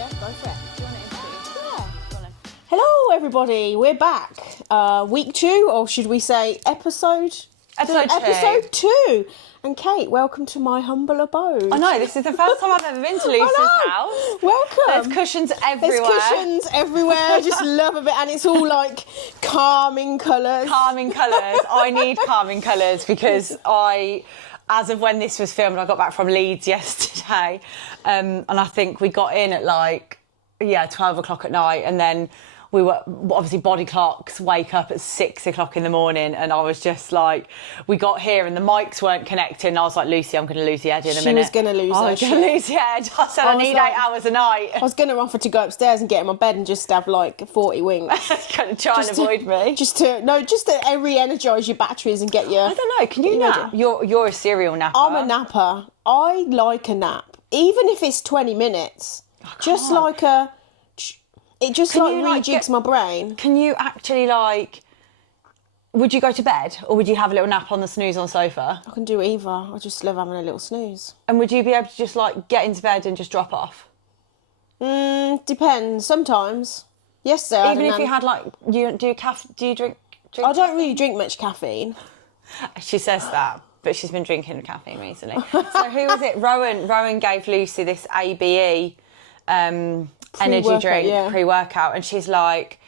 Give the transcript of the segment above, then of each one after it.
Yeah, go for it. Do you want it into? Yeah. Go on then. Hello, everybody. We're back. Week 2, or should we say episode? Episode 2. Episode 2. And Kate, welcome to my humble abode. I know, this is the first time I've ever been to Lucy's house. Welcome. There's cushions everywhere. There's cushions everywhere. I just love a bit. And it's all like calming colours. Calming colours. I need calming colours because as of when this was filmed, I got back from Leeds yesterday. And I think we got in at 12 o'clock at night. And then we were, obviously body clocks wake up at 6 o'clock in the morning. And I was just like, we got here and the mics weren't connecting. And I was like, Lucy, I'm going to lose the head in a minute. She was going to lose I her was going to lose the head. I said, I need 8 hours a night. I was going to offer to go upstairs and get in my bed and just have 40 winks. Kind of trying to avoid me. Just to re-energise your batteries and get your... I don't know, can you nap? You're a serial napper. I'm a napper. I like a nap. Even if it's 20 minutes. Just like a... It just rejigs my brain. Can you actually would you go to bed or would you have a little nap on the snooze on the sofa? I can do either. I just love having a little snooze. And would you be able to just get into bed and just drop off? Depends. Sometimes. Yesterday, even if you had do you drink? I don't really drink much caffeine. She says that, but she's been drinking caffeine recently. So who was it? Rowan gave Lucy this ABE energy drink, pre-workout, and she's like,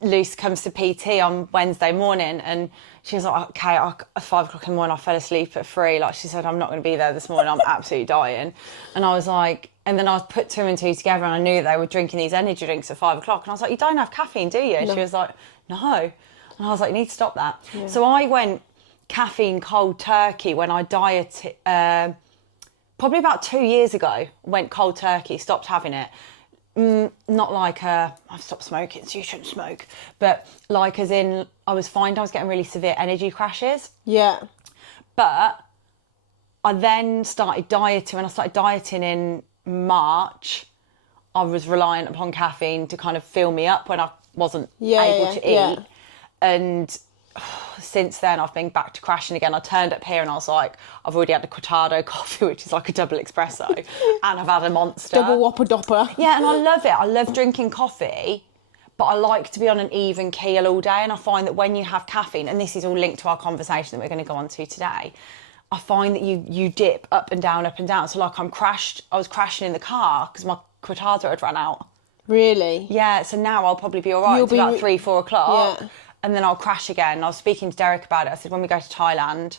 Lucy comes to PT on Wednesday morning and she's like, okay, at 5 o'clock in the morning I fell asleep at 3. She said, I'm not going to be there this morning, I'm absolutely dying. And I was like, and then I put 2 and 2 together and I knew they were drinking these energy drinks at 5 o'clock and I was like, you don't have caffeine, do you? No. She was like, no. And I was like, you need to stop that. Yeah. So I went caffeine cold turkey when I dieted, probably about 2 years ago, went cold turkey, stopped having it. Not I've stopped smoking, so you shouldn't smoke. But as in, I was getting really severe energy crashes. Yeah. But I then started dieting. When I started dieting in March, I was reliant upon caffeine to kind of fill me up when I wasn't able to eat. Yeah. And since then I've been back to crashing again. I turned up here and I was like, I've already had a cortado coffee, which is like a double espresso, and I've had a monster. Double whopper dopper. Yeah, and I love it. I love drinking coffee, but I like to be on an even keel all day. And I find that when you have caffeine, and this is all linked to our conversation that we're going to go on to today, I find that you dip up and down, up and down. So I was crashing in the car because my cortado had run out. Really? Yeah, so now I'll probably be all right until about 3, 4 o'clock. Yeah. And then I'll crash again. I was speaking to Derek about it. I said, when we go to Thailand,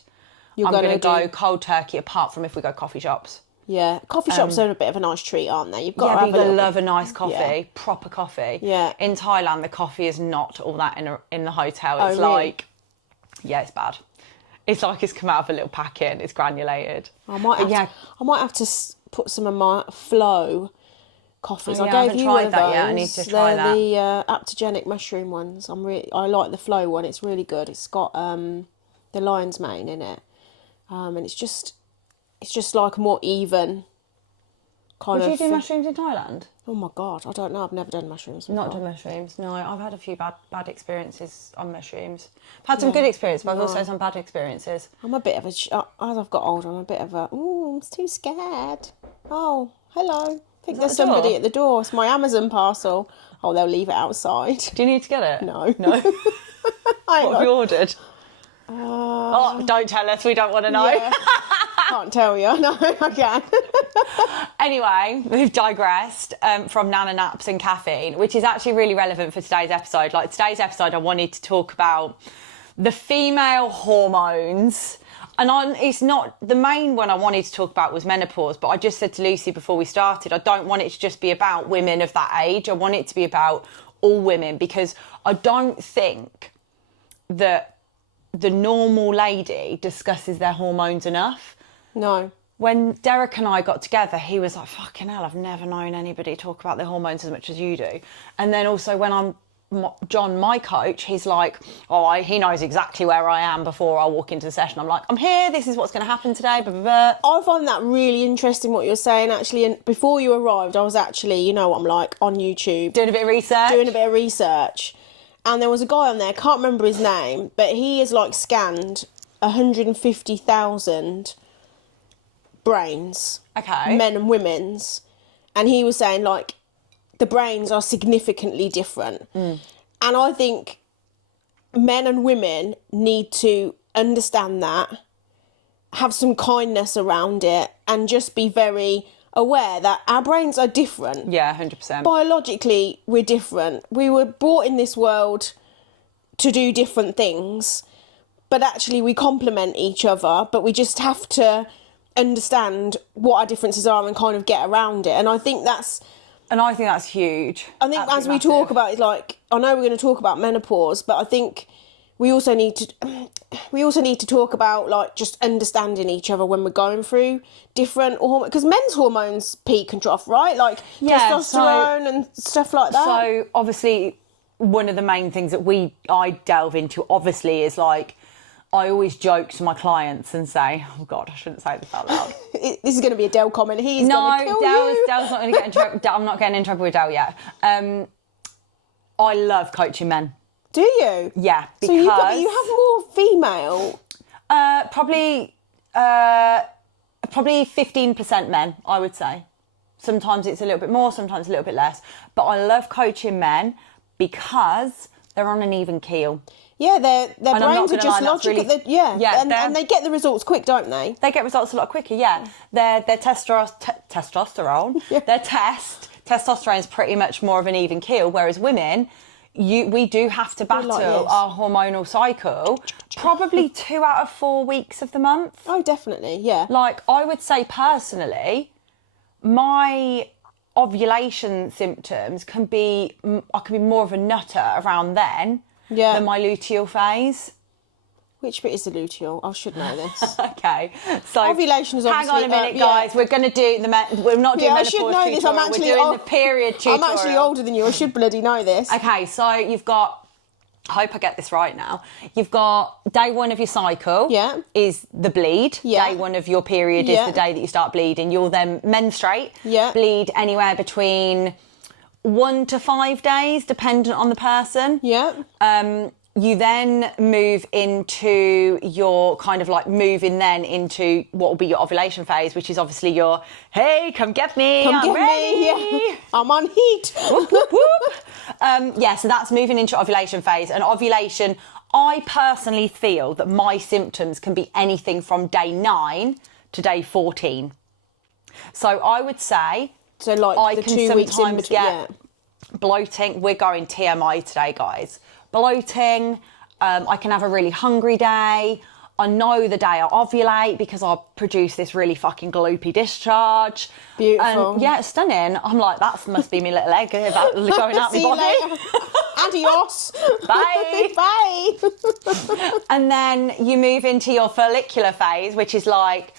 I'm going to go cold turkey, apart from if we go coffee shops. Yeah, coffee shops are a bit of a nice treat, aren't they? You've got to love a nice coffee, proper coffee. Yeah. In Thailand, the coffee is not all that in the hotel. It's really? It's bad. It's like it's come out of a little packet and it's granulated. I might have to put some of my Flow coffees. I gave you one of those. Yet. I need to try that. The aptogenic mushroom ones. I like the Flow one. It's really good. It's got the lion's mane in it, and it's just like a more even kind of. Would you do mushrooms in Thailand? Oh my God, I don't know. I've never done mushrooms before. Not done mushrooms. No, I've had a few bad experiences on mushrooms. I've had some good experiences, but I've also had some bad experiences. I'm a bit of as I've got older, I'm a bit of I'm too scared. Oh, hello. I think there's somebody at the door. It's my Amazon parcel. Oh, they'll leave it outside. Do you need to get it? No. No? What have you ordered? Don't tell us. We don't want to know. Yeah. Can't tell you. No, I can. Anyway, we've digressed from nana naps and caffeine, which is actually really relevant for today's episode. Today's episode, I wanted to talk about the female hormones. And it's not, the main one I wanted to talk about was menopause, but I just said to Lucy before we started, I don't want it to just be about women of that age. I want it to be about all women, because I don't think that the normal lady discusses their hormones enough. No. When Derek and I got together, he was like, fucking hell, I've never known anybody talk about their hormones as much as you do. And then also when John, my coach, he's like, he knows exactly where I am before I walk into the session. I'm like, I'm here, this is what's going to happen today, blah, blah, blah. I find that really interesting what you're saying, actually. And before you arrived, I was actually, you know what I'm like, on YouTube. Doing a bit of research. And there was a guy on there, can't remember his name, but he has scanned 150,000 brains. Okay. Men and women's. And he was saying the brains are significantly different. And I think men and women need to understand that, have some kindness around it, and just be very aware that our brains are different. Yeah, 100%. Biologically, we're different. We were brought in this world to do different things, but actually we complement each other, but we just have to understand what our differences are and kind of get around it. And I think that's huge. I think as we talk about it, like, I know we're going to talk about menopause, but I think we also need to talk about, like, just understanding each other when we're going through different hormones, because men's hormones peak and trough, right? Like testosterone and stuff like that. So obviously, one of the main things that I delve into obviously is, like, I always joke to my clients and say, oh God, I shouldn't say this out loud. This is going to be a Del comment. He's going to kill you. Del's not going to get in trouble. I'm not getting in trouble with Del yet. I love coaching men. Do you? Yeah, because... So you have more female? Probably 15% men, I would say. Sometimes it's a little bit more, sometimes a little bit less. But I love coaching men because they're on an even keel. Yeah, their brains are just logical. Really, and they get the results quick, don't they? They get results a lot quicker, yeah. Their testosterone, their testosterone is pretty much more of an even keel, whereas women... we do have to battle our hormonal cycle probably 2 out of 4 weeks of the month. Oh, definitely, yeah. Like, I would say personally, my ovulation symptoms can be more of a nutter around then than my luteal phase. Which bit is the luteal? I should know this. Okay, so ovulation is obviously... Hang on a minute, guys. We're going to do we're not doing menopause tutorial. I should know this. We're doing the period tutorial. I'm actually older than you. I should bloody know this. Okay, so you've got... I hope I get this right now. You've got day 1 of your cycle is the bleed. Yeah. Day 1 of your period is the day that you start bleeding. You'll then menstruate. Yeah. Bleed anywhere between 1 to 5 days, dependent on the person. Yeah. You then move into your kind of like moving then into what will be your ovulation phase, which is obviously your, hey, come get me, I'm ready. Yeah. I'm on heat. Whoop, whoop, whoop. So that's moving into ovulation phase. And ovulation, I personally feel that my symptoms can be anything from day 9 to day 14. So I would say, so like I the can 2 weeks in sometimes get bloating. We're going TMI today, guys. Bloating, I can have a really hungry day. I know the day I ovulate because I produce this really fucking gloopy discharge. Beautiful. And yeah, it's stunning. I'm like, that must be my little egg going out my body. Adios. Bye. Bye. And then you move into your follicular phase, which is like,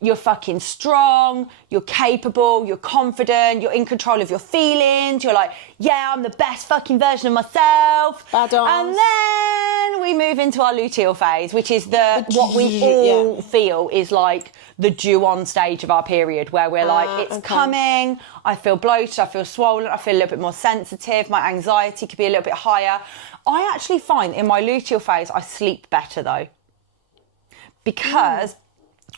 you're fucking strong, you're capable, you're confident, you're in control of your feelings, you're like, yeah, I'm the best fucking version of myself. Badass. And then we move into our luteal phase, which is what we all feel is like the due-on stage of our period, where we're like, it's coming, I feel bloated, I feel swollen, I feel a little bit more sensitive, my anxiety could be a little bit higher. I actually find in my luteal phase, I sleep better though. Because...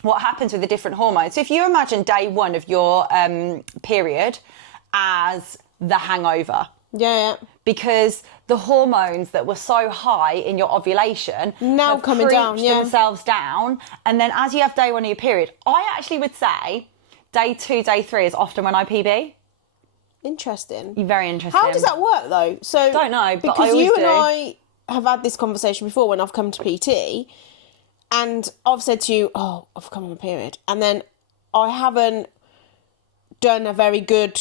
what happens with the different hormones. So if you imagine day 1 of your period as the hangover. Yeah. Because the hormones that were so high in your ovulation now have coming down, themselves down. And then as you have day 1 of your period, I actually would say day 2, day 3 is often when I PB. Interesting. You're very interesting. How does that work though? So don't know, but because I always you do. and I have had this conversation before when I've come to PT. And I've said to you, oh, I've come on my period. And then I haven't done a very good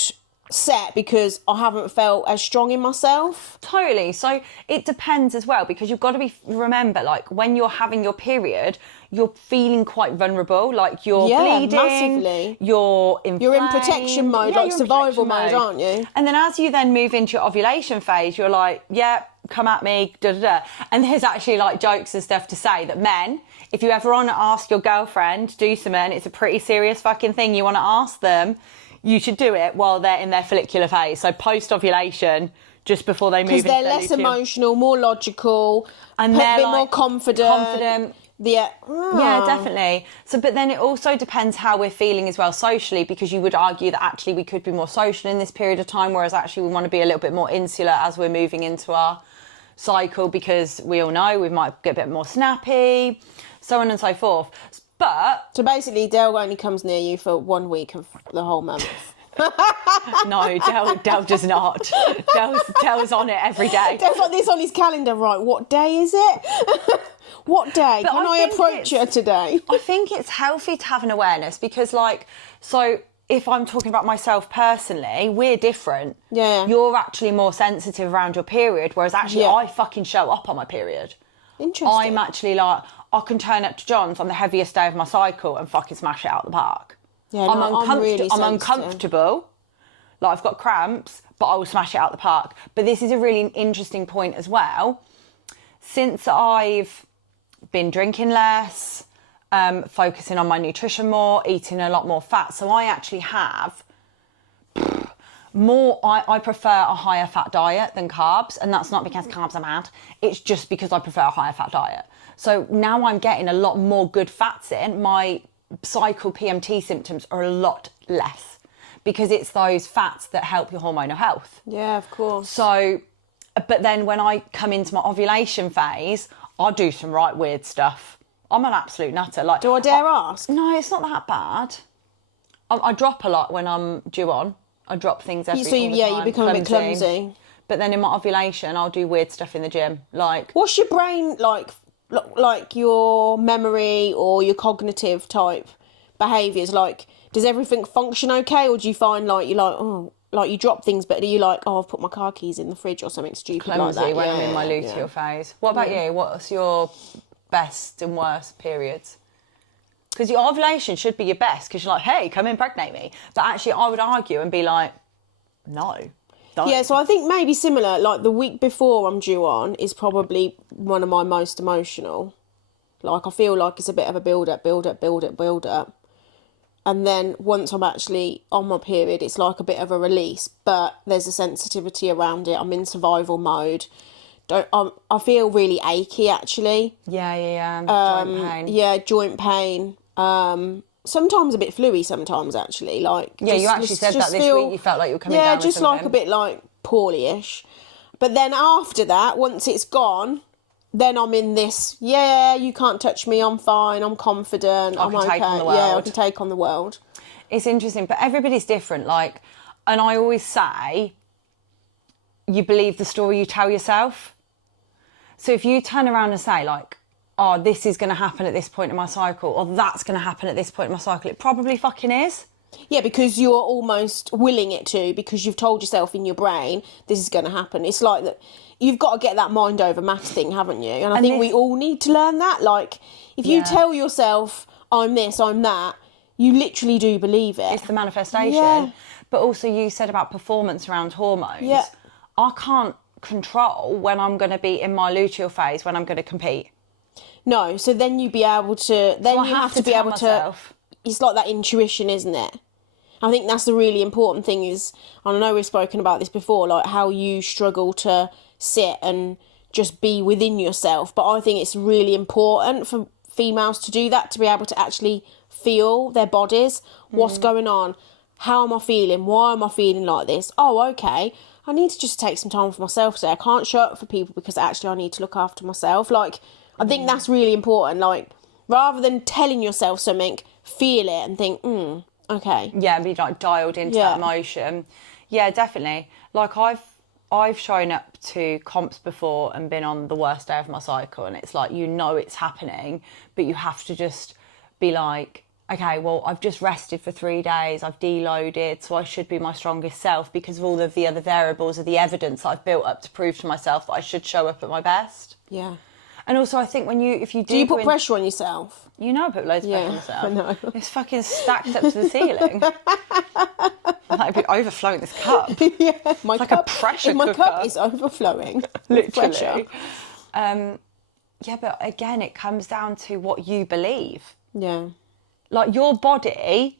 set because I haven't felt as strong in myself. Totally. So it depends as well, because you've got to remember, like, when you're having your period, you're feeling quite vulnerable. Like, you're bleeding. Massively. You're inflamed. You're in protection mode, like survival mode, aren't you? And then as you then move into your ovulation phase, you're like, yeah, come at me, da da da. And there's actually like jokes and stuff to say that men, if you ever want to ask your girlfriend to do something, it's a pretty serious fucking thing you want to ask them, you should do it while they're in their follicular phase. So post-ovulation, just before they move into their because they're less luteal. emotional, more logical, and they're a bit more confident. Yeah, definitely. So, but then it also depends how we're feeling as well socially, because you would argue that actually we could be more social in this period of time, whereas actually we want to be a little bit more insular as we're moving into our cycle, because we all know we might get a bit more snappy, so on and so forth. But So basically, Dale only comes near you for 1 week of the whole month. no, Del does not. Del's on it every day. Dale's like this on his calendar, right? What day is it? What day? But Can I I think approach her today? I think it's healthy to have an awareness, because, like, so if I'm talking about myself personally, we're different. Yeah. You're actually more sensitive around your period, whereas actually I fucking show up on my period. Interesting. I'm actually like, I can turn up to John's on the heaviest day of my cycle and fucking smash it out the park. Yeah, no, I'm really I'm sensitive. uncomfortable. Like, I've got cramps, but I will smash it out the park. But this is a really interesting point as well. Since I've been drinking less, focusing on my nutrition more, eating a lot more fat, so I actually have more, I prefer a higher fat diet than carbs, and that's not because carbs are bad, it's just because I prefer a higher fat diet. So now I'm getting a lot more good fats in, my cycle PMT symptoms are a lot less, because it's those fats that help your hormonal health. Yeah, of course. So, but then when I come into my ovulation phase, I'll do some right weird stuff. I'm an absolute nutter. Like, Do I dare ask? no, it's not that bad. I drop a lot when I'm due on. I drop things all the time. You become a bit clumsy. But then in my ovulation, I'll do weird stuff in the gym. Like, What's your brain like your memory or your cognitive type behaviours? Like, does everything function okay, or do you find like you're like, oh, like you drop things, but are you like, oh, I've put my car keys in the fridge or something stupid clumsy like that? when I'm in my luteal phase. What about you? What's your best and worst periods? Because your ovulation should be your best, because you're like, hey, come impregnate me. But actually, I would argue and be like, no. Don't. Yeah, so I think maybe similar, like the week before I'm due on is probably one of my most emotional. Like, I feel like it's a bit of a build up. And then once I'm actually on my period, it's like a bit of a release, but there's a sensitivity around it. I'm in survival mode. I feel really achy, actually. Yeah. Joint pain. Yeah, joint pain. Sometimes a bit fluey sometimes, actually. Like, yeah, you actually said that this week. You felt like you were coming down with just something. like a bit like poorly-ish. But then after that, once it's gone, then I'm in this, you can't touch me, I'm fine, I'm confident, I'm okay. Take on the world. Yeah, I can take on the world. It's interesting, but everybody's different. Like, and I always say, you believe the story you tell yourself. So if you turn around and say, like, oh, this is going to happen at this point in my cycle, or that's going to happen at this point in my cycle, it probably fucking is. Yeah, because you're almost willing it to, because you've told yourself in your brain, this is going to happen. It's like that. You've got to get that mind over matter thing, haven't you? And I think we all need to learn that. Like, if you tell yourself, I'm this, I'm that, you literally do believe it. It's the manifestation. Yeah. But also, you said about performance around hormones. Yeah. I can't control when I'm going to be in my luteal phase, when I'm going to compete. No, so then you be able to. Then So you have to be tell able myself. to. It's like that intuition, isn't it? I think that's the really important thing. Is, I know we've spoken about this before, like how you struggle to sit and just be within yourself. But I think it's really important for females to do that, to be able to actually feel their bodies. What's going on? How am I feeling? Why am I feeling like this? Oh, okay. I need to just take some time for myself today. I can't show up for people because actually I need to look after myself. Like, I think that's really important. Like, rather than telling yourself something, feel it and think, okay. Yeah, be like dialed into that emotion. Yeah, definitely. Like, I've shown up to comps before and been on the worst day of my cycle, and it's like, you know it's happening, but you have to just be like, okay, well, I've just rested for 3 days, I've deloaded, so I should be my strongest self, because of all of the other variables of the evidence that I've built up to prove to myself that I should show up at my best. Yeah. And also, I think if you do... Do you put pressure on yourself? You know I put loads of pressure on myself. I know. It's fucking stacked up to the ceiling. I might be overflowing this cup. Yeah, my It's like cup, a pressure my cooker. cup is overflowing. Literally. Yeah, but again, it comes down to what you believe. Yeah. Like, your body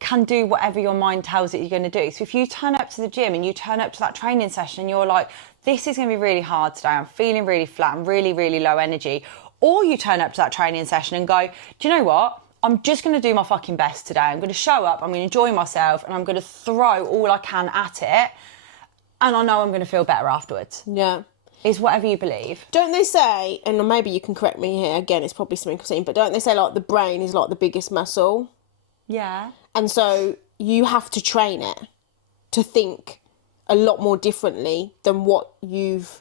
can do whatever your mind tells it you're going to do. So if you turn up to the gym and you turn up to that training session and you're like, this is going to be really hard today, I'm feeling really flat, I'm really, really low energy, Or you turn up to that training session and go, do you know what? I'm just going to do my fucking best today. I'm going to show up, I'm going to enjoy myself, and I'm going to throw all I can at it. And I know I'm going to feel better afterwards. Yeah. Is whatever you believe. Don't they say, and maybe you can correct me here, again, it's probably something I've seen, but don't they say, like, the brain is, like, the biggest muscle? Yeah. And so you have to train it to think a lot more differently than what you've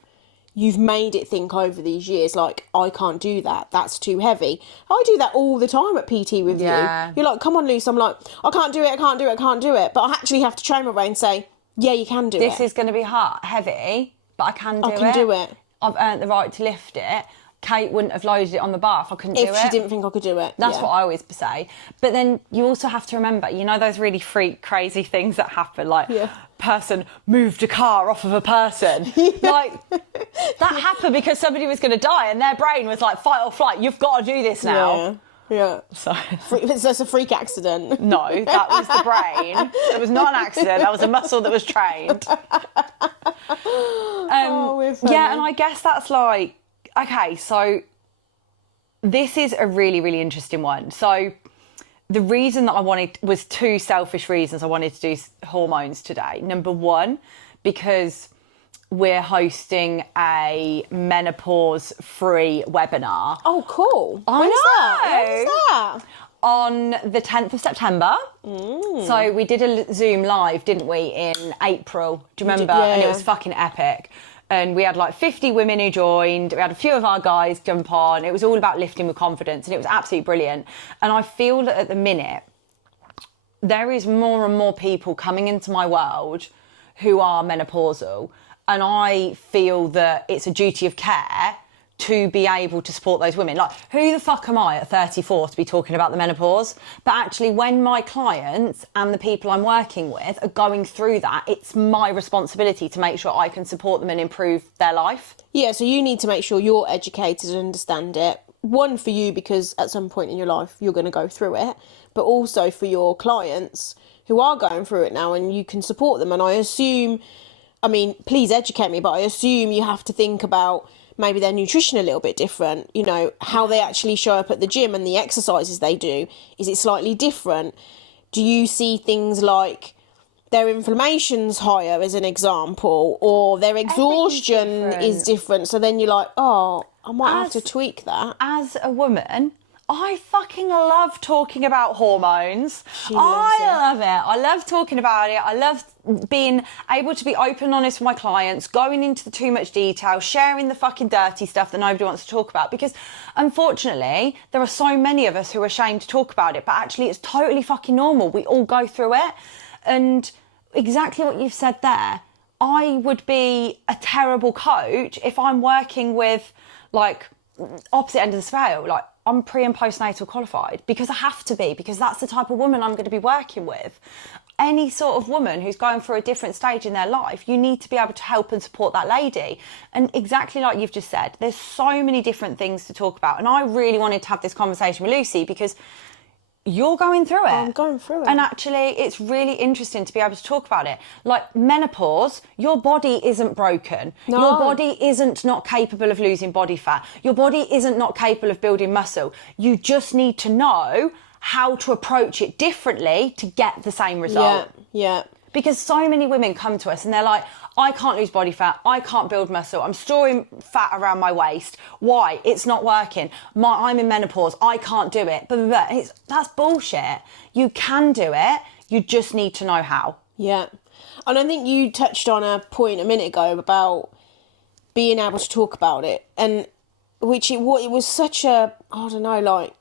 made it think over these years. Like, I can't do that. That's too heavy. I do that all the time at PT with you. You're like, come on, Luce. I'm like, I can't do it. I can't do it. I can't do it. But I actually have to train my brain and say, yeah, you can do it. This is going to be hard, heavy, but I can do it. I can do it. I've earned the right to lift it. Kate wouldn't have loaded it on the bar if I couldn't do it. If she didn't think I could do it. That's what I always say. But then you also have to remember, you know, those really freak, crazy things that happen, like person moved a car off of a person. Like, that happened because somebody was going to die and their brain was like, fight or flight, you've got to do this now. Yeah. So it's a freak accident. No, that was the brain. It was not an accident. That was a muscle that was trained. Yeah, and I guess that's like, okay, so this is a really, really interesting one. So the reason that I wanted was two selfish reasons I wanted to do hormones today. Number one, because we're hosting a menopause-free webinar. Oh, cool. I know. When is that? On the 10th of September. So we did a Zoom live, didn't we, in April? Do you remember? And it was fucking epic. And we had like 50 women who joined. We had a few of our guys jump on. It was all about lifting with confidence and it was absolutely brilliant. And I feel that at the minute, there is more and more people coming into my world who are menopausal. And I feel that it's a duty of care to be able to support those women. Like, who the fuck am I at 34 to be talking about the menopause? But actually, when my clients and the people I'm working with are going through that, it's my responsibility to make sure I can support them and improve their life. Yeah, so you need to make sure you're educated and understand it. One, for you, because at some point in your life, you're going to go through it. But also for your clients who are going through it now and you can support them. And I assume, I mean, please educate me, but I assume you have to think about maybe their nutrition a little bit different, you know, how they actually show up at the gym and the exercises they do. Is it slightly different? Do you see things like their inflammation's higher as an example, or their exhaustion is different? So then you're like, oh, I might have to tweak that. As a woman, I fucking love talking about hormones. I love it. I love talking about it. I love being able to be open and honest with my clients, going into the too much detail, sharing the fucking dirty stuff that nobody wants to talk about. Because unfortunately, there are so many of us who are ashamed to talk about it, but actually it's totally fucking normal. We all go through it. And exactly what you've said there, I would be a terrible coach if I'm working with, like, opposite end of the scale. Like, I'm pre and postnatal qualified because I have to be, because that's the type of woman I'm going to be working with. Any sort of woman who's going through a different stage in their life, you need to be able to help and support that lady. And exactly like you've just said, there's so many different things to talk about. And I really wanted to have this conversation with Lucy because you're going through it. I'm going through it. And actually, it's really interesting to be able to talk about it. Like, menopause, your body isn't broken. No. Your body isn't not capable of losing body fat. Your body isn't not capable of building muscle. You just need to know how to approach it differently to get the same result. Yeah. Because so many women come to us and they're like, I can't lose body fat, I can't build muscle, I'm storing fat around my waist. Why? It's not working. I'm in menopause, I can't do it. But that's bullshit. You can do it, you just need to know how. Yeah. And I think you touched on a point a minute ago about being able to talk about it. And it was such a, I don't know, like,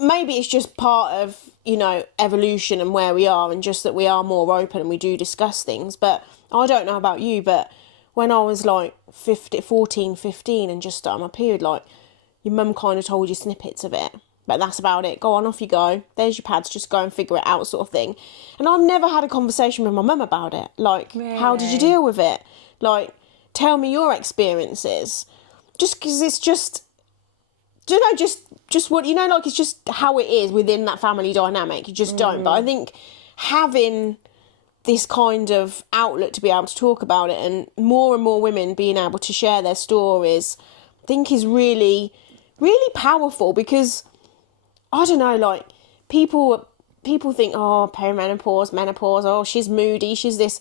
maybe it's just part of, you know, evolution and where we are, and just that we are more open and we do discuss things. But I don't know about you, but when I was like 14, 15 and just started my period, like, your mum kind of told you snippets of it, but that's about it. Go on, off you go. There's your pads, just go and figure it out, sort of thing. And I've never had a conversation with my mum about it. Like, really? How did you deal with it? Like, tell me your experiences. Just because it's just, you know, just what, you know, like, it's just how it is within that family dynamic. You just don't. But I think having this kind of outlet to be able to talk about it, and more women being able to share their stories, I think is really, really powerful because, I don't know, like, people think, oh, perimenopause, menopause, oh, she's moody, she's this.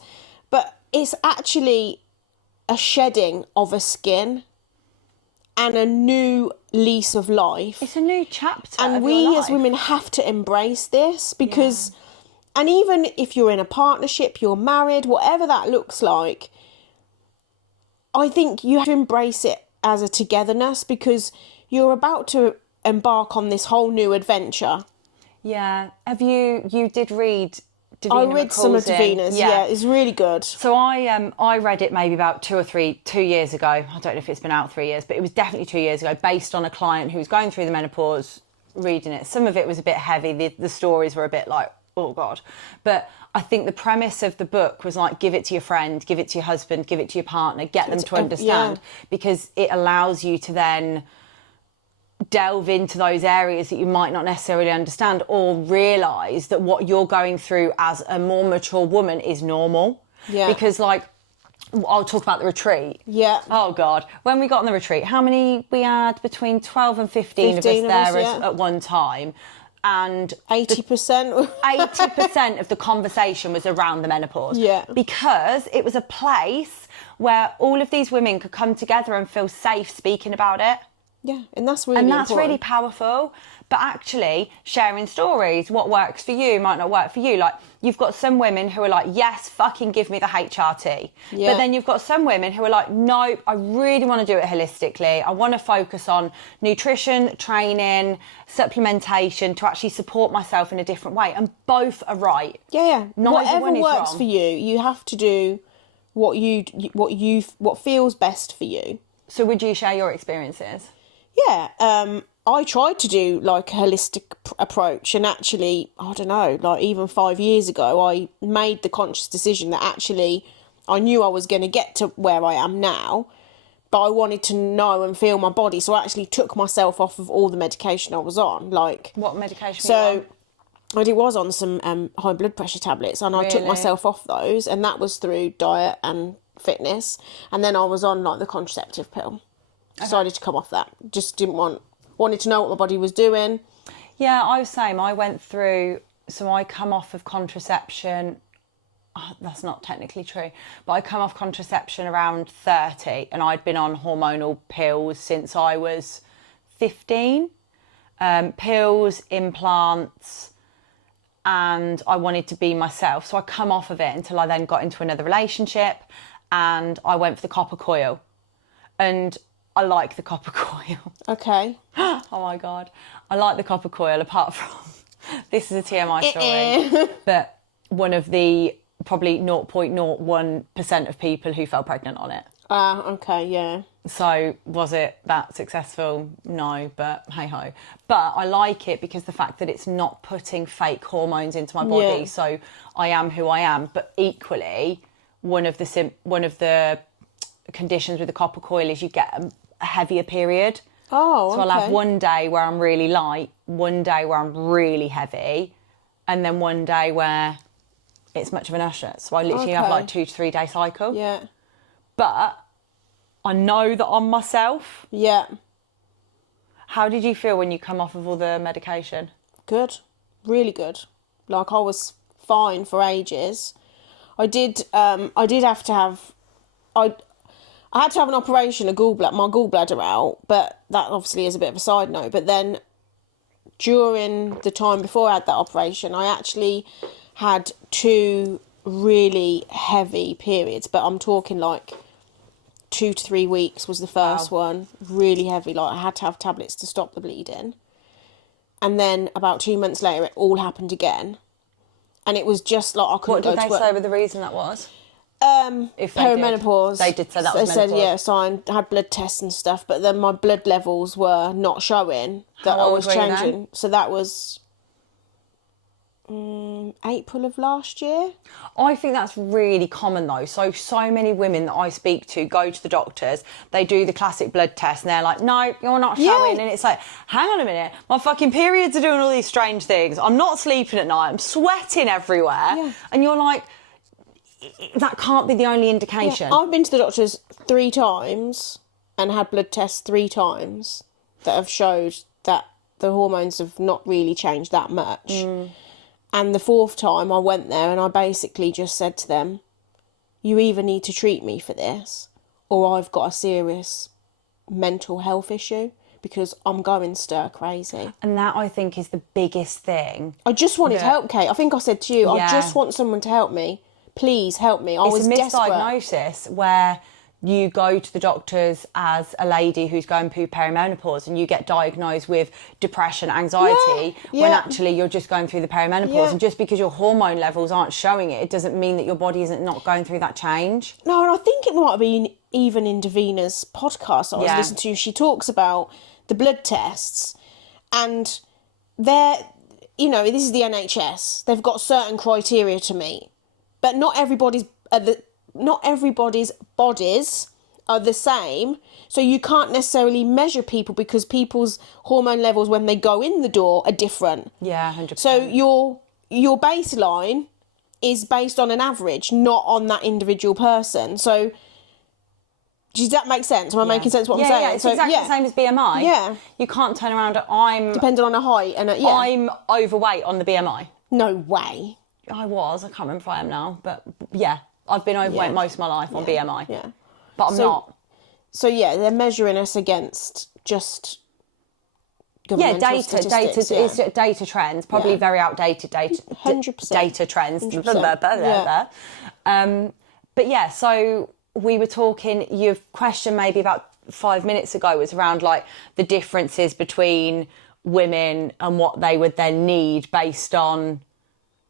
But it's actually a shedding of a skin and a new lease of life. It's a new chapter. And of we your life. as women have to embrace this because, and even if you're in a partnership, you're married, whatever that looks like, I think you have to embrace it as a togetherness because you're about to embark on this whole new adventure. Yeah. Have you did read Davina I read some of McCall's Davina's, yeah, it's really good. So I read it maybe about 2 years ago. I don't know if it's been out 3 years, but it was definitely 2 years ago, based on a client who was going through the menopause, reading it. Some of it was a bit heavy. The stories were a bit like, oh God. But I think the premise of the book was like, give it to your friend, give it to your husband, give it to your partner, get them to understand, because it allows you to then delve into those areas that you might not necessarily understand, or realise that what you're going through as a more mature woman is normal. Yeah. Because, like, I'll talk about the retreat. Yeah. Oh, God. When we got on the retreat, how many we had? Between 12 and 15 of us there at one time. And 80%? 80% of the conversation was around the menopause. Yeah. Because it was a place where all of these women could come together and feel safe speaking about it. Yeah, and that's really important. Really powerful. But actually, sharing stories, what works for you might not work for you. Like, you've got some women who are like, yes, fucking give me the HRT. Yeah. But then you've got some women who are like, no, I really want to do it holistically. I want to focus on nutrition, training, supplementation to actually support myself in a different way. And both are right. Yeah. Whatever works wrong. for you, you have to do what feels best for you. So would you share your experiences? Yeah, I tried to do like a holistic approach, and actually, I don't know, like even 5 years ago, I made the conscious decision that actually I knew I was going to get to where I am now, but I wanted to know and feel my body. So I actually took myself off of all the medication I was on. Like, what medication were you on? I was on some high blood pressure tablets, and I took myself off those, and that was through diet and fitness. And then I was on like the contraceptive pill. Decided to come off that. Just wanted to know what my body was doing. Yeah, I was saying, I went through, so I come off of contraception, that's not technically true, but I come off contraception around 30, and I'd been on hormonal pills since I was 15. Pills, implants, and I wanted to be myself. So I come off of it until I then got into another relationship, and I went for the copper coil. And I like the copper coil. Okay. Oh my God. I like the copper coil, apart from, this is a TMI story, but one of the probably 0.01% of people who fell pregnant on it. Okay, yeah. So was it that successful? No, but hey ho. But I like it because the fact that it's not putting fake hormones into my body, so I am who I am. But equally, one of the conditions with the copper coil is you get a heavier period. Oh, so I'll have one day where I'm really light, one day where I'm really heavy, and then one day where it's much of an usher. So I literally have like 2 to 3 day cycle. Yeah. But I know that on myself. Yeah. How did you feel when you come off of all the medication? Good. Really good. Like, I was fine for ages. I did have to have... I had to have an operation, my gallbladder out, but that obviously is a bit of a side note. But then during the time before I had that operation, I actually had 2 really heavy periods, but I'm talking like 2 to 3 weeks was the first one, really heavy. Like, I had to have tablets to stop the bleeding. And then about 2 months later, it all happened again. And it was just like I couldn't go to work. What did they say with the reason that was? If perimenopause. They did say that was menopause. They said, yeah, so I had blood tests and stuff, but then my blood levels were not showing that I was changing. So that was April of last year. I think that's really common though. So many women that I speak to go to the doctors, they do the classic blood test and they're like, no, you're not showing. And it's like, hang on a minute, my fucking periods are doing all these strange things. I'm not sleeping at night. I'm sweating everywhere. Yeah. And you're like, that can't be the only indication. Yeah, I've been to the doctors 3 times and had blood tests 3 times. that have showed that the hormones have not really changed that much. And the fourth time I went there and I basically just said to them, you either need to treat me for this or I've got a serious mental health issue because I'm going stir crazy. And that, I think, is the biggest thing. I just wanted help, Kate. I think I said to you, Yeah. I just want someone to help me. Please help me. I was It's a desperate. misdiagnosis where you go to the doctors as a lady who's going through perimenopause and you get diagnosed with depression, anxiety, when actually you're just going through the perimenopause. Yeah. And just because your hormone levels aren't showing it, it doesn't mean that your body isn't not going through that change. No, and I think it might have been even in Davina's podcast I was listening to. She talks about the blood tests and they're, you know, this is the NHS. They've got certain criteria to meet, but not everybody's bodies are the same. So you can't necessarily measure people because people's hormone levels when they go in the door are different. Yeah, 100%. So your baseline is based on an average, not on that individual person. So does that make sense? Am I making sense what I'm saying? Yeah, it's exactly the same as BMI. Yeah. You can't turn around and Depending on a height and I'm overweight on the BMI. No way. I can't remember if I am now, but yeah, I've been overweight most of my life on BMI. Yeah. But I'm not. So yeah, they're measuring us against just governmental statistics. It's data trends, probably very outdated data. 100%. Data trends. 100%. But yeah, so we were talking, your question maybe about 5 minutes ago was around like the differences between women and what they would then need based on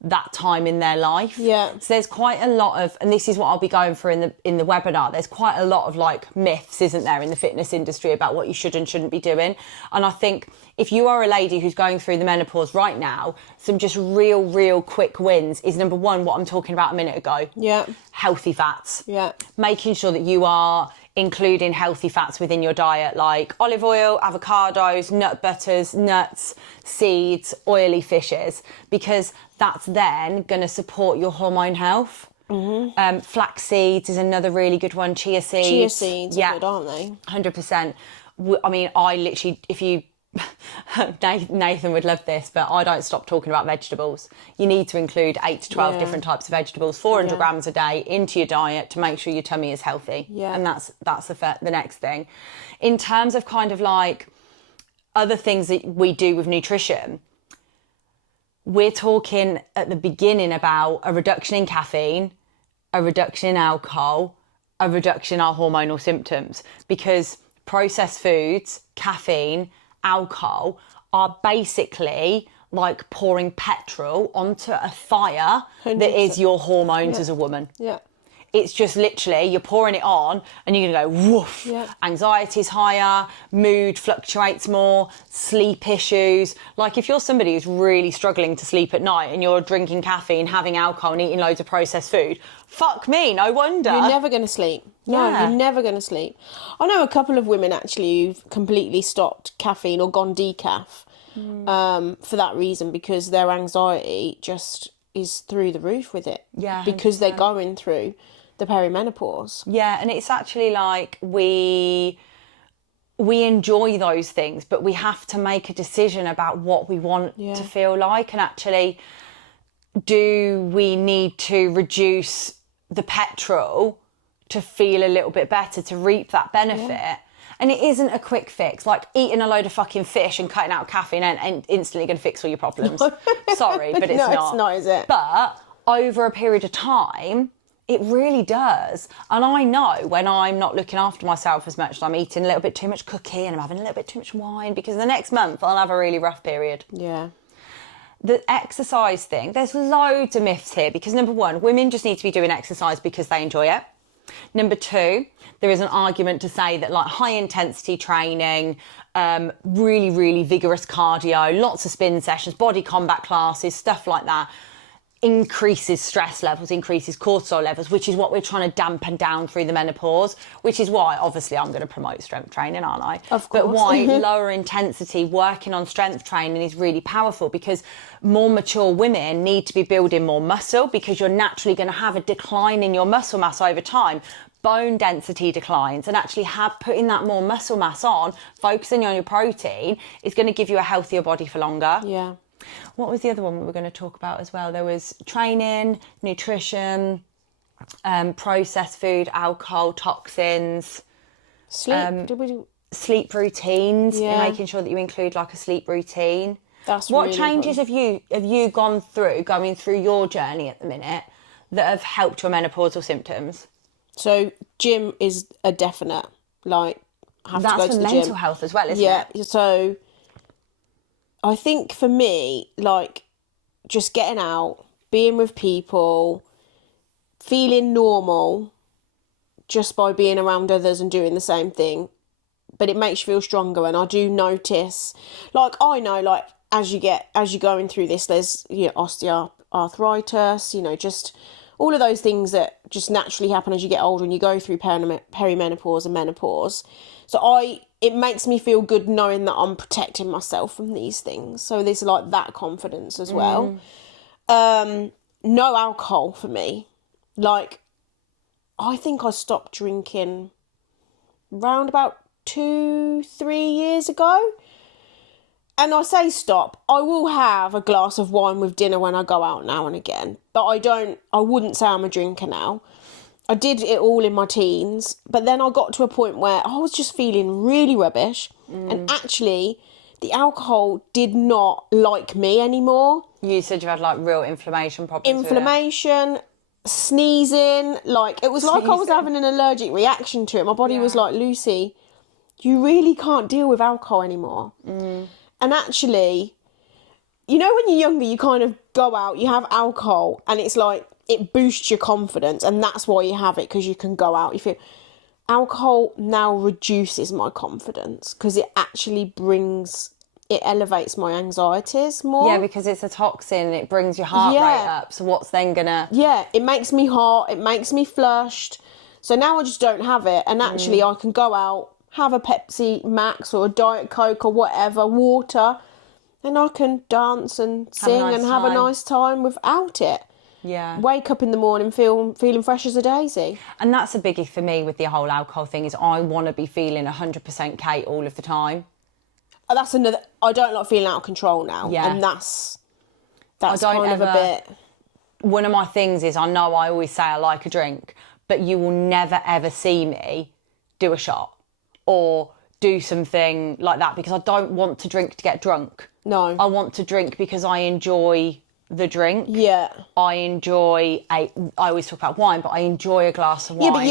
that time in their life. Yeah. So there's quite a lot of, and this is what I'll be going through in the webinar, there's quite a lot of like myths, isn't there, in the fitness industry about what you should and shouldn't be doing. And I think if you are a lady who's going through the menopause right now, some just real quick wins is number one, what I'm talking about a minute ago. Yeah. Healthy fats. Yeah. Making sure that you are including healthy fats within your diet, like olive oil, avocados, nut butters, nuts, seeds, oily fishes, because that's then going to support your hormone health. Mm-hmm. Flax seeds is another really good one. Chia seeds. Chia seeds are good, aren't they? 100%. I mean, I literally, if you... Nathan would love this, but I don't stop talking about vegetables. You need to include 8 to 12 different types of vegetables, 400 grams a day into your diet to make sure your tummy is healthy. Yeah. And that's the next thing. In terms of kind of like other things that we do with nutrition, we're talking at the beginning about a reduction in caffeine, a reduction in alcohol, a reduction in our hormonal symptoms, because processed foods, caffeine, alcohol are basically like pouring petrol onto a fire 100%. that is your hormones as a woman. Yeah. It's just literally, you're pouring it on and you're going to go woof. Yeah. Anxiety's higher, mood fluctuates more, sleep issues. Like if you're somebody who's really struggling to sleep at night and you're drinking caffeine, having alcohol and eating loads of processed food, fuck me, no wonder. You're never going to sleep. No, Yeah. you're never going to sleep. I know a couple of women actually who've completely stopped caffeine or gone decaf for that reason, because their anxiety just is through the roof with it. Yeah, Because they're 100%. going through the perimenopause. Yeah, and it's actually like we enjoy those things, but we have to make a decision about what we want to feel like. And actually, do we need to reduce the petrol to feel a little bit better, to reap that benefit? Yeah. And it isn't a quick fix. Like eating a load of fucking fish and cutting out caffeine and instantly going to fix all your problems. Sorry, but it's No, not. it's not, is it? But over a period of time, it really does. And I know when I'm not looking after myself as much, I'm eating a little bit too much cookie and I'm having a little bit too much wine, because the next month I'll have a really rough period. Yeah. The exercise thing, there's loads of myths here, because number one, women just need to be doing exercise because they enjoy it. Number two, there is an argument to say that like high intensity training, really vigorous cardio, lots of spin sessions, body combat classes, stuff like that, increases stress levels, increases cortisol levels, which is what we're trying to dampen down through the menopause, which is why, obviously, I'm going to promote strength training, aren't I? Of course. But why lower intensity, working on strength training is really powerful, because more mature women need to be building more muscle, because you're naturally going to have a decline in your muscle mass over time. Bone density declines, and actually putting that more muscle mass on, focusing on your protein, is going to give you a healthier body for longer. Yeah. What was the other one we were going to talk about as well? There was training, nutrition, processed food, alcohol, toxins, Sleep. Did we do? sleep routines. Yeah. Making sure that you include like a sleep routine. That's what really changes important. have you going through your journey at the minute that have helped your menopausal symptoms? So gym is a definite. Like, have That's to go for to the mental gym. health as well, isn't Yeah. it? So I think for me, like, just getting out, being with people, feeling normal just by being around others and doing the same thing, but it makes you feel stronger. And I do notice, like, I know, like, as you're going through this, there's, you know, osteoarthritis, you know, just all of those things that just naturally happen as you get older and you go through perimenopause and menopause. So it makes me feel good knowing that I'm protecting myself from these things. So there's like that confidence as well. No alcohol for me. Like, I think I stopped drinking round about 2-3 years ago. And I say stop, I will have a glass of wine with dinner when I go out now and again. But I wouldn't say I'm a drinker now. I did it all in my teens, but then I got to a point where I was just feeling really rubbish. And actually, the alcohol did not like me anymore. You said you had like real inflammation problems. Inflammation, sneezing, like it was like I was Sneezing. having an allergic reaction to it. My body was Yeah. like, Lucy, you really can't deal with alcohol anymore. And actually, you know, when you're younger, you kind of go out, you have alcohol, and it's like it boosts your confidence, and that's why you have it, because you can go out. You feel alcohol now reduces my confidence because it actually elevates my anxieties more. Yeah, because it's a toxin and it brings your heart rate up. So what's then gonna... Yeah, it makes me hot, it makes me flushed. So now I just don't have it, and actually I can go out, have a Pepsi Max or a Diet Coke or whatever, water, and I can dance and sing nice and have a time. nice time without it. Yeah. Wake up in the morning feeling fresh as a daisy. And that's a biggie for me with the whole alcohol thing, is I want to be feeling 100% Kate all of the time. That's another. I don't like feeling out of control now, Yeah. and that's don't kind of a ever- bit. One of my things is, I know I always say I like a drink, but you will never ever see me do a shot or do something like that, because I don't want to drink to get drunk. No. I want to drink because I enjoy the drink. Yeah. I always talk about wine, but I enjoy a glass of wine.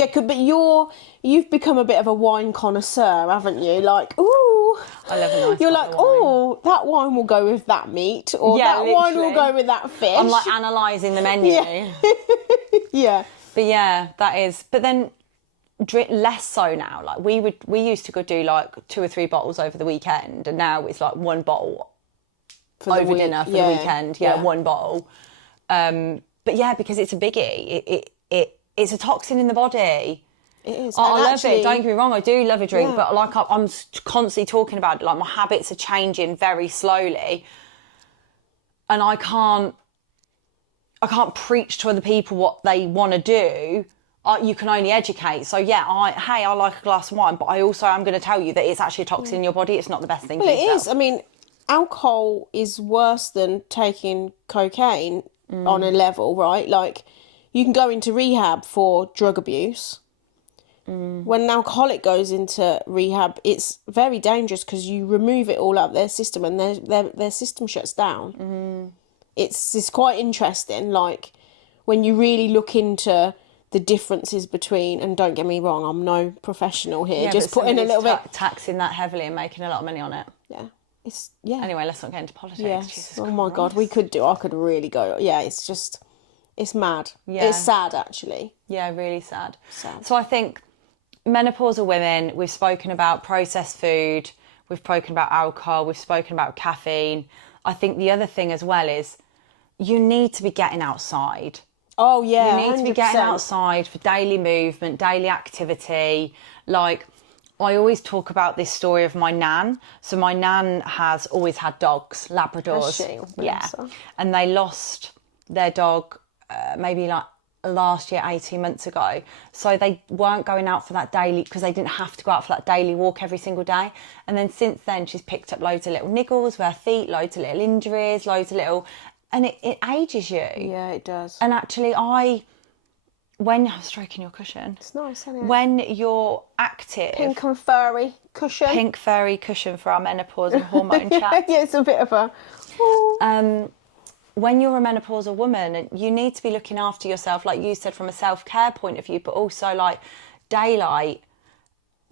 You've become a bit of a wine connoisseur, haven't you? Like, ooh, I love a nice you're bottle like, of wine. oh, that wine will go with that meat, or Yeah, that wine will literally. go with that fish. I'm like analysing the menu. Yeah. Yeah. But yeah, that is. But then drink less so now. Like we used to go do like 2 or 3 bottles over the weekend, and now it's like 1 bottle For the over week- dinner for yeah, the weekend. Yeah, yeah. 1 bottle. But yeah, because it's a biggie. It's a toxin in the body. It is. I And love actually- it. Don't get me wrong, I do love a drink, Yeah. but like I'm constantly talking about it. Like, my habits are changing very slowly, and I can't preach to other people what they want to do. You can only educate. So yeah, I like a glass of wine, but I also am going to tell you that it's actually a toxin in your body. It's not the best thing Well, for it yourself. is. I mean, alcohol is worse than taking cocaine on a level, right? Like, you can go into rehab for drug abuse. When an alcoholic goes into rehab, it's very dangerous because you remove it all out of their system, and their system shuts down. It's quite interesting, like, when you really look into the differences between, and don't get me wrong, I'm no professional here, Yeah, just but putting a little somebody's bit. taxing that heavily and making a lot of money on it. Yeah. Anyway, let's not get into politics. Yes. Jesus Oh my God, I could really go. Yeah, it's mad. Yeah. It's sad, actually. Yeah, really sad. Sad. So I think menopausal women, we've spoken about processed food, we've spoken about alcohol, we've spoken about caffeine. I think the other thing as well is you need to be getting outside. Oh, yeah, You need to be 100%. getting outside for daily movement, daily activity. Like, I always talk about this story of my nan. So my nan has always had dogs, Labradors. Has she? Yeah. Bless her. And they lost their dog maybe like last year, 18 months ago. So they weren't going out for that daily, because they didn't have to go out for that daily walk every single day. And then since then, she's picked up loads of little niggles with her feet, loads of little injuries, loads of little... And it ages you. Yeah, it does. And actually, when I'm stroking your cushion, It's nice, isn't it? when you're active, Pink and furry cushion. pink furry cushion for our menopause and hormone chat. Yeah, it's a bit of a... When you're a menopausal woman, you need to be looking after yourself, like you said, from a self-care point of view, but also like daylight,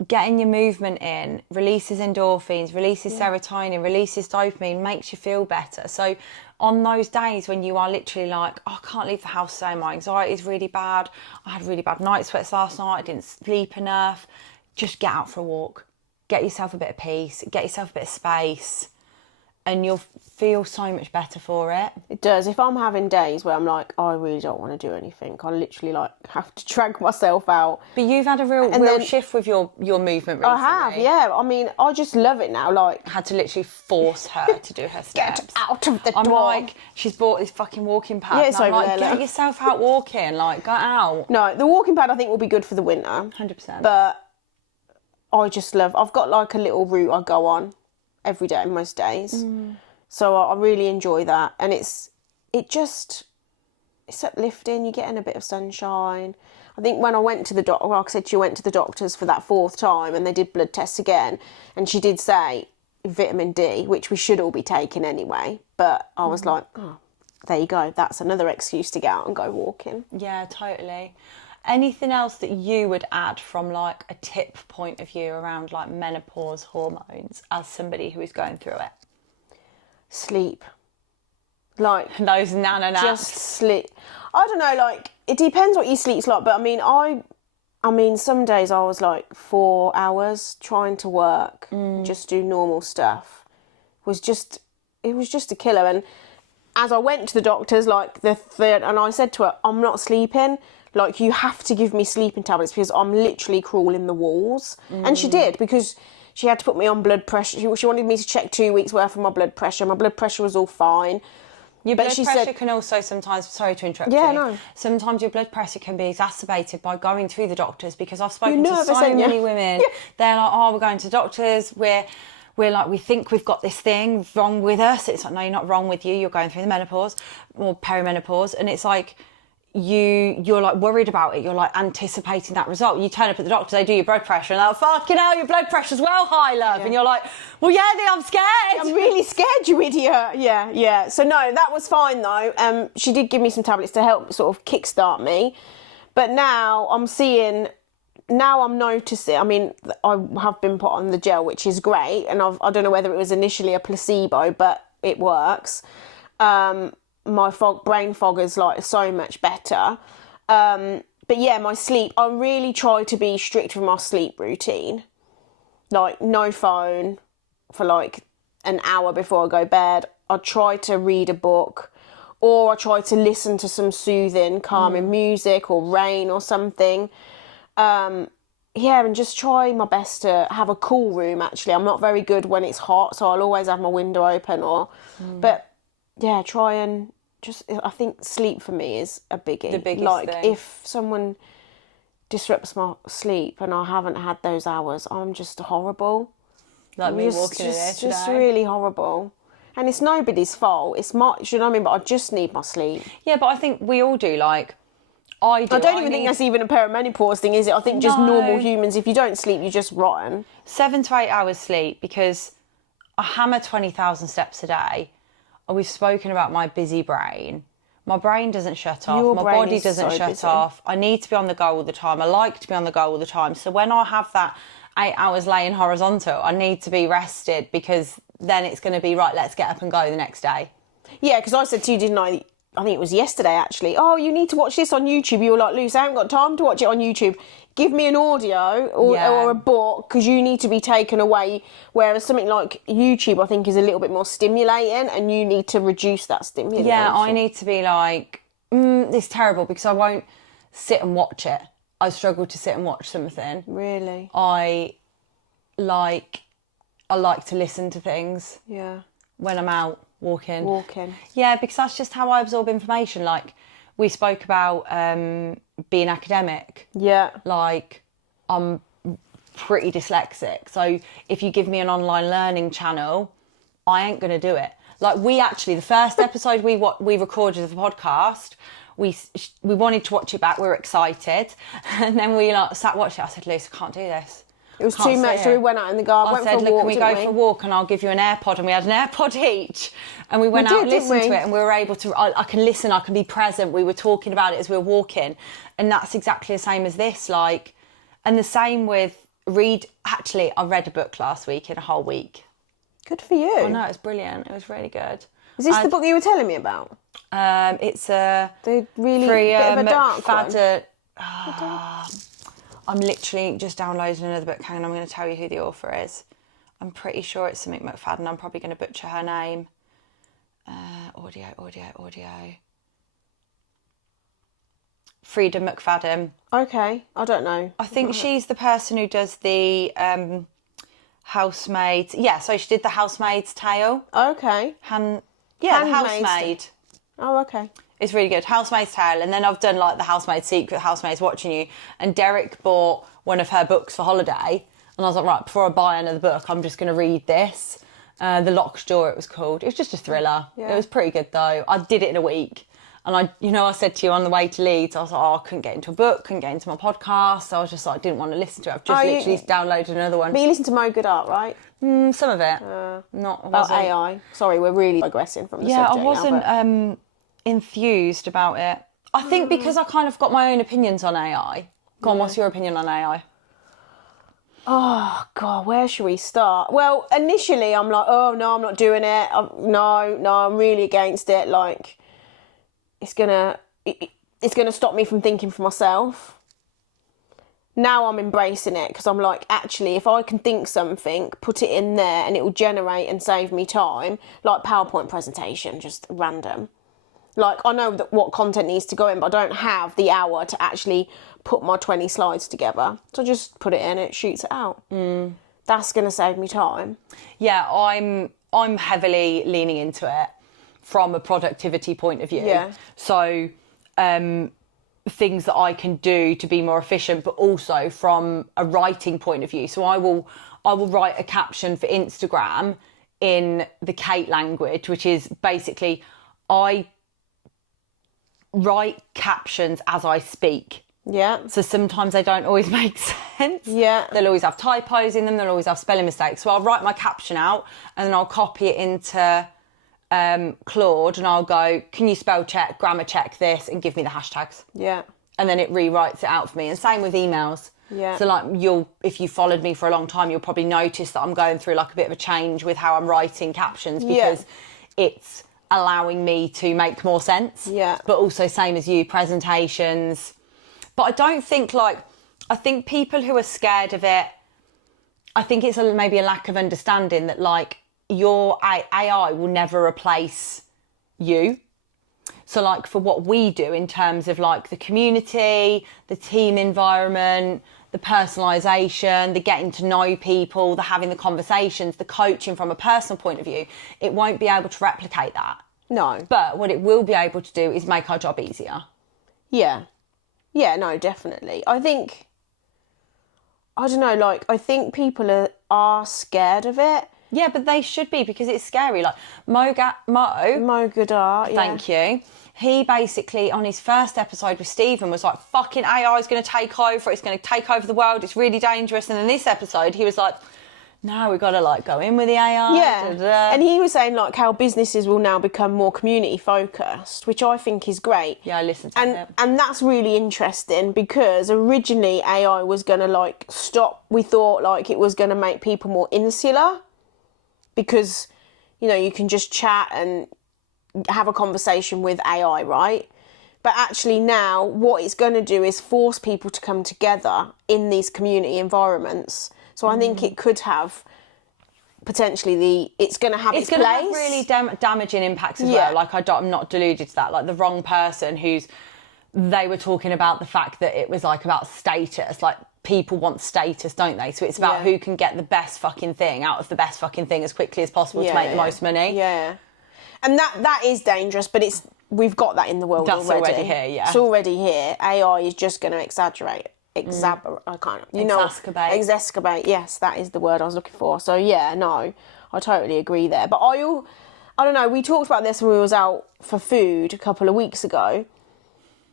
getting your movement in, releases endorphins, releases serotonin, releases dopamine, makes you feel better. So on those days when you are literally like, oh, I can't leave the house today, my anxiety is really bad, I had really bad night sweats last night, I didn't sleep enough, just get out for a walk. Get yourself a bit of peace, get yourself a bit of space, and you'll feel so much better for it. It does. If I'm having days where I'm like, oh, I really don't want to do anything, I literally like have to drag myself out. But you've had a real shift with your movement recently. I have, yeah. I mean, I just love it now. Like, I had to literally force her to do her steps. get out of the I'm door. like, she's bought this fucking walking pad. Yeah, it's and I'm over like, there, get look. yourself out walking. Like, go out. No, the walking pad I think will be good for the winter. 100%. But I just love... I've got like a little route I go on every day, most days. So I really enjoy that. And it's uplifting. You're getting a bit of sunshine. I think when I went to the doctor, like I said, she went to the doctors for that fourth time and they did blood tests again. And she did say vitamin D, which we should all be taking anyway. But I was like, oh, there you go. That's another excuse to get out and go walking. Yeah, totally. Anything else that you would add from like a tip point of view around like menopause hormones as somebody who is going through it? Sleep. Like, Those nana naps. just sleep. I don't know, like, it depends what your sleep's like, but I mean, some days I was like 4 hours trying to work, just do normal stuff. It was just a killer. And as I went to the doctors, like, and I said to her, I'm not sleeping. Like, you have to give me sleeping tablets because I'm literally crawling the walls. And she did, because she had to put me on blood pressure. She wanted me to check 2 weeks worth of my blood pressure. My blood pressure was all fine. Your blood pressure can also sometimes, sorry to interrupt you. No. Sometimes your blood pressure can be exacerbated by going to the doctors, because I've spoken to nervous, so aren't you? many women. They're like, oh, we're going to doctors. We're like, we think we've got this thing wrong with us. It's like, no, you're not wrong with you. You're going through the menopause or perimenopause. And it's like, you're like worried about it. You're like anticipating that result. You turn up at the doctor, they do your blood pressure, and they're like, fucking hell, your blood pressure's well high, love. And you're like, well, yeah, I'm scared. I'm really scared, you idiot. Yeah. So no, that was fine though. She did give me some tablets to help sort of kickstart me. But now I'm noticing, I mean, I have been put on the gel, which is great. And I don't know whether it was initially a placebo, but it works. My brain fog is like so much better. But yeah, my sleep, I really try to be strict with my sleep routine. Like, no phone for like an hour before I go to bed. I try to read a book, or I try to listen to some soothing, calming music or rain or something. And just try my best to have a cool room, actually. I'm not very good when it's hot, so I'll always have my window open but yeah, try and I think sleep for me is a biggie. The biggest like, thing. if someone disrupts my sleep and I haven't had those hours, I'm just horrible. Like me walking in there today. Just really horrible. And it's nobody's fault. It's my, you know what I mean? But I just need my sleep. Yeah, but I think we all do. Like, I do. I don't even think that's even a perimenopause thing, is it? I think just No. normal humans, if you don't sleep, you're just rotten. 7 to 8 hours sleep, because I hammer 20,000 steps a day. We've spoken about my busy brain. My brain doesn't shut off. Your My brain body is doesn't so shut busy. off. I need to be on the go all the time. I like to be on the go all the time. So when I have that 8 hours laying horizontal, I need to be rested, because then it's going to be, right, let's get up and go the next day. Yeah, because I said to you, didn't I, I think it was yesterday actually, oh, you need to watch this on YouTube. You were like, Luce, I haven't got time to watch it on YouTube. Give me an audio or a book, because you need to be taken away. Whereas something like YouTube, I think, is a little bit more stimulating, and you need to reduce that stimulation. Yeah, I need to be like, this is terrible, because I won't sit and watch it. I struggle to sit and watch something. Really? I like to listen to things. Yeah. When I'm out walking. Yeah, because that's just how I absorb information. Like, we spoke about being academic. Yeah. Like, I'm pretty dyslexic. So if you give me an online learning channel, I ain't going to do it. Like, the first episode we recorded of the podcast, we wanted to watch it back. We were excited. And then we sat watching it. I said, Luce, I can't do this. It was too much, so we went out in the garden, Can we go for a walk, and I'll give you an AirPod, and we had an AirPod each, and we went out and listened to it, and we were able to, I can listen, I can be present, we were talking about it as we were walking, and that's exactly the same as this, like, and the same with actually, I read a book last week in a whole week. Good for you. I know, it was brilliant, it was really good. Is this the book you were telling me about? It's a... The really bit of a dark one? I'm literally just downloading another book. Hang on, I'm going to tell you who the author is. I'm pretty sure it's something McFadden. I'm probably going to butcher her name. Audio. Frida McFadden. Okay, I don't know. I think she's the person who does the Housemaid. Yeah, so she did the Housemaid's Tale. Okay. The Housemaid. Oh, okay. It's really good. Housemaid's Tale. And then I've done like the Housemaid's Secret, Housemaid's Watching You. And Derek bought one of her books for holiday. And I was like, right, before I buy another book, I'm just going to read this. The Locked Door, it was called. It was just a thriller. Yeah. It was pretty good though. I did it in a week. And I said to you on the way to Leeds, I was like, I couldn't get into a book, couldn't get into my podcast. So I was just like, didn't want to listen to it. I've just literally downloaded another one. But you listen to Mo Goodart, right? Some of it. About AI. Sorry, we're really digressing from the subject. Yeah, I wasn't enthused about it. I think because I kind of got my own opinions on AI. Go on, what's your opinion on AI? Oh, God, where should we start? Well, initially I'm like, oh, no, I'm not doing it. I'm really against it. Like, it's gonna stop me from thinking for myself. Now I'm embracing it, because I'm like, actually, if I can think something, put it in there and it will generate and save me time, like PowerPoint presentation, just random. Like, I know what content needs to go in, but I don't have the hour to actually put my 20 slides together. So I just put it in, it shoots it out. That's going to save me time. Yeah, I'm heavily leaning into it from a productivity point of view. Yeah. So, things that I can do to be more efficient, but also from a writing point of view. So I will write a caption for Instagram in the Kate language, which is basically I write captions as I speak. Yeah. So sometimes they don't always make sense. Yeah. They'll always have typos in them. They'll always have spelling mistakes. So I'll write my caption out and then I'll copy it into Claude and I'll go, can you spell check, grammar check this, and give me the hashtags. Yeah. And then it rewrites it out for me. And same with emails. Yeah. So like if you followed me for a long time, you'll probably notice that I'm going through like a bit of a change with how I'm writing captions, because it's allowing me to make more sense. Yeah. But also same as you, presentations. But I don't think I think people who are scared of it, I think it's maybe a lack of understanding that like your AI will never replace you. So like for what we do in terms of like the community, the team environment, the personalisation, the getting to know people, the having the conversations, the coaching from a personal point of view, it won't be able to replicate that. No. But what it will be able to do is make our job easier. Yeah. Yeah, no, definitely. I think, I don't know, like, I think people are scared of it. Yeah, but they should be, because it's scary. Like Mo Goodart, thank you. He basically, on his first episode with Stephen, was like, fucking AI is going to take over. It's going to take over the world. It's really dangerous. And then this episode, he was like, no, we've got to like go in with the AI. Yeah. Da, da, da. And he was saying like how businesses will now become more community focused, which I think is great. Yeah, I listened to him. And that's really interesting, because originally AI was going to like stop. We thought like it was going to make people more insular, because, you know, you can just chat and have a conversation with AI, right? But actually now what it's going to do is force people to come together in these community environments. So I think it could have potentially it's going to have its going to place. have really damaging impacts as Yeah. well. Like I'm not deluded to that. Like the wrong person they were talking about the fact that it was like about status. Like people want status, don't they? So it's about who can get the best fucking thing out of the best fucking thing as quickly as possible to make the most money. Yeah. And that is dangerous, but we've got that in the world That's already here, yeah. It's already here. AI is just going to exaggerate. I can't. Exacerbate. Yes, that is the word I was looking for. So yeah, no, I totally agree there. But I don't know. We talked about this when we was out for food a couple of weeks ago.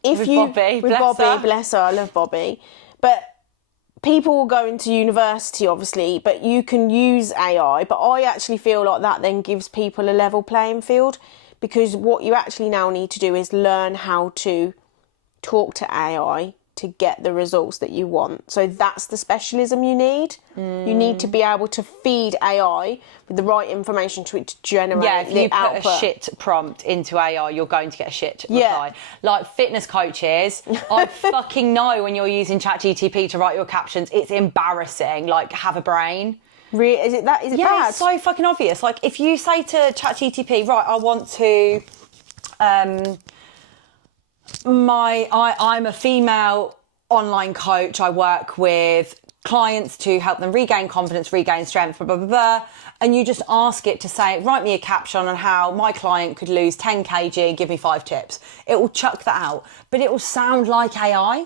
Bobby, bless her. I love Bobby. But people will go into university, obviously, but you can use AI. But I actually feel like that then gives people a level playing field, because what you actually now need to do is learn how to talk to AI to get the results that you want. So that's the specialism you need. You need to be able to feed AI with the right information to it to generate if you put output. a shit prompt into AI, you're going to get a shit reply. Like fitness coaches, I fucking know when you're using ChatGPT to write your captions, it's embarrassing. Like, have a brain. Really? Is it bad? It's so fucking obvious. Like, if you say to ChatGPT, right, I want to... I'm a female online coach. I work with clients to help them regain confidence, regain strength, blah, blah, blah, blah. And you just ask it to say, write me a caption on how my client could lose 10 kg, give me 5 tips. It will chuck that out, but it will sound like AI.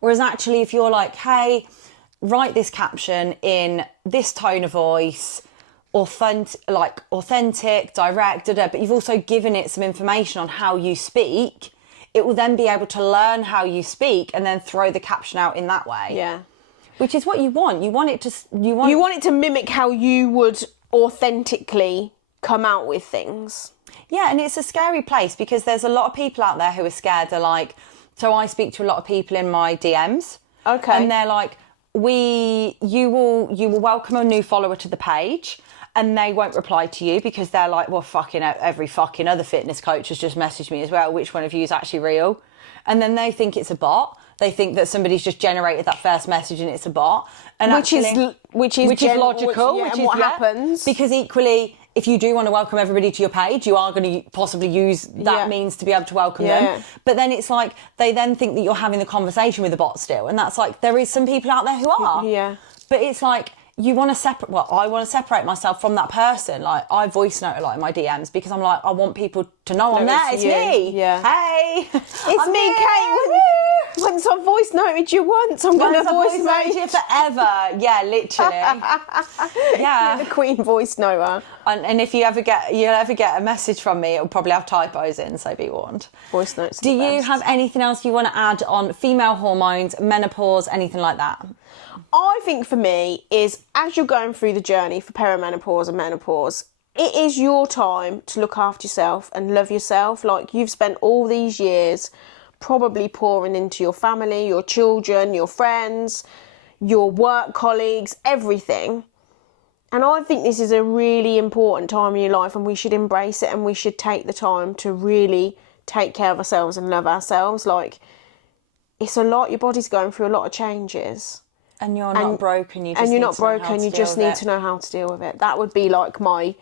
Whereas actually, if you're like, hey, write this caption in this tone of voice, authentic, direct, but you've also given it some information on how you speak, it will then be able to learn how you speak and then throw the caption out in that way. Yeah. Which is what you want. You want it to mimic how you would authentically come out with things. Yeah, and it's a scary place because there's a lot of people out there who are scared. They're like, so I speak to a lot of people in my DMs. Okay. And they're like, you will welcome a new follower to the page. And they won't reply to you because they're like, well, fucking every fucking other fitness coach has just messaged me as well. Which one of you is actually real? And then they think it's a bot. They think that somebody's just generated that first message and it's a bot. And which is logical. Which is what happens. Because equally, if you do want to welcome everybody to your page, you are going to possibly use that means to be able to welcome them. But then it's like, they then think that you're having the conversation with the bot still. And that's like, there is some people out there who are. Yeah. But it's like, I want to separate myself from that person. Like, I voice note a lot in my DMs because I'm like, I want people to know I'm there. It's me. Yeah. Hey. It's me, Kate. Once I've voice noted you once, I'm going to voice note you forever. Yeah, literally. Yeah. You're the queen voice noter. And if you'll ever get a message from me, it'll probably have typos in, so be warned. Voice notes. Do you have anything else you want to add on female hormones, menopause, anything like that? I think for me is, as you're going through the journey for perimenopause and menopause, it is your time to look after yourself and love yourself. Like, you've spent all these years probably pouring into your family, your children, your friends, your work colleagues, everything. And I think this is a really important time in your life, and we should embrace it, and we should take the time to really take care of ourselves and love ourselves. Like, it's a lot. Your body's going through a lot of changes. And you're not broken. You just need to know how to deal with it. That would be like my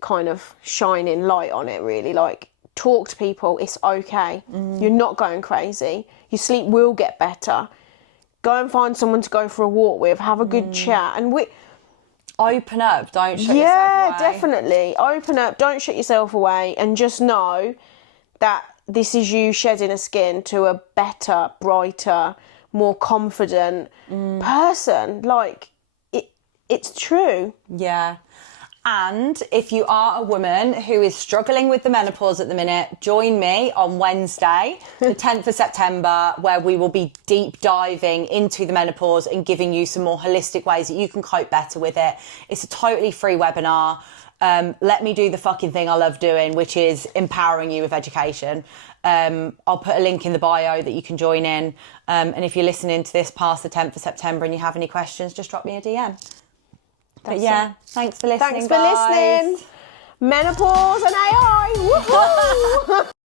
kind of shining light on it, really. Like, talk to people. It's okay. You're not going crazy. Your sleep will get better. Go and find someone to go for a walk with. Have a good chat. And open up. Don't shut yourself away. Yeah, definitely. Open up. Don't shut yourself away. And just know that this is you shedding a skin to a better, brighter, more confident person. Like, it's true. Yeah. And if you are a woman who is struggling with the menopause at the minute, join me on Wednesday, the 10th of September, where we will be deep diving into the menopause and giving you some more holistic ways that you can cope better with it. It's a totally free webinar. Let me do the fucking thing I love doing, which is empowering you with education. I'll put a link in the bio that you can join in. And if you're listening to this past the 10th of September and you have any questions, just drop me a DM. Thanks for listening. Thanks for listening. Menopause and AI. Bye. Woohoo!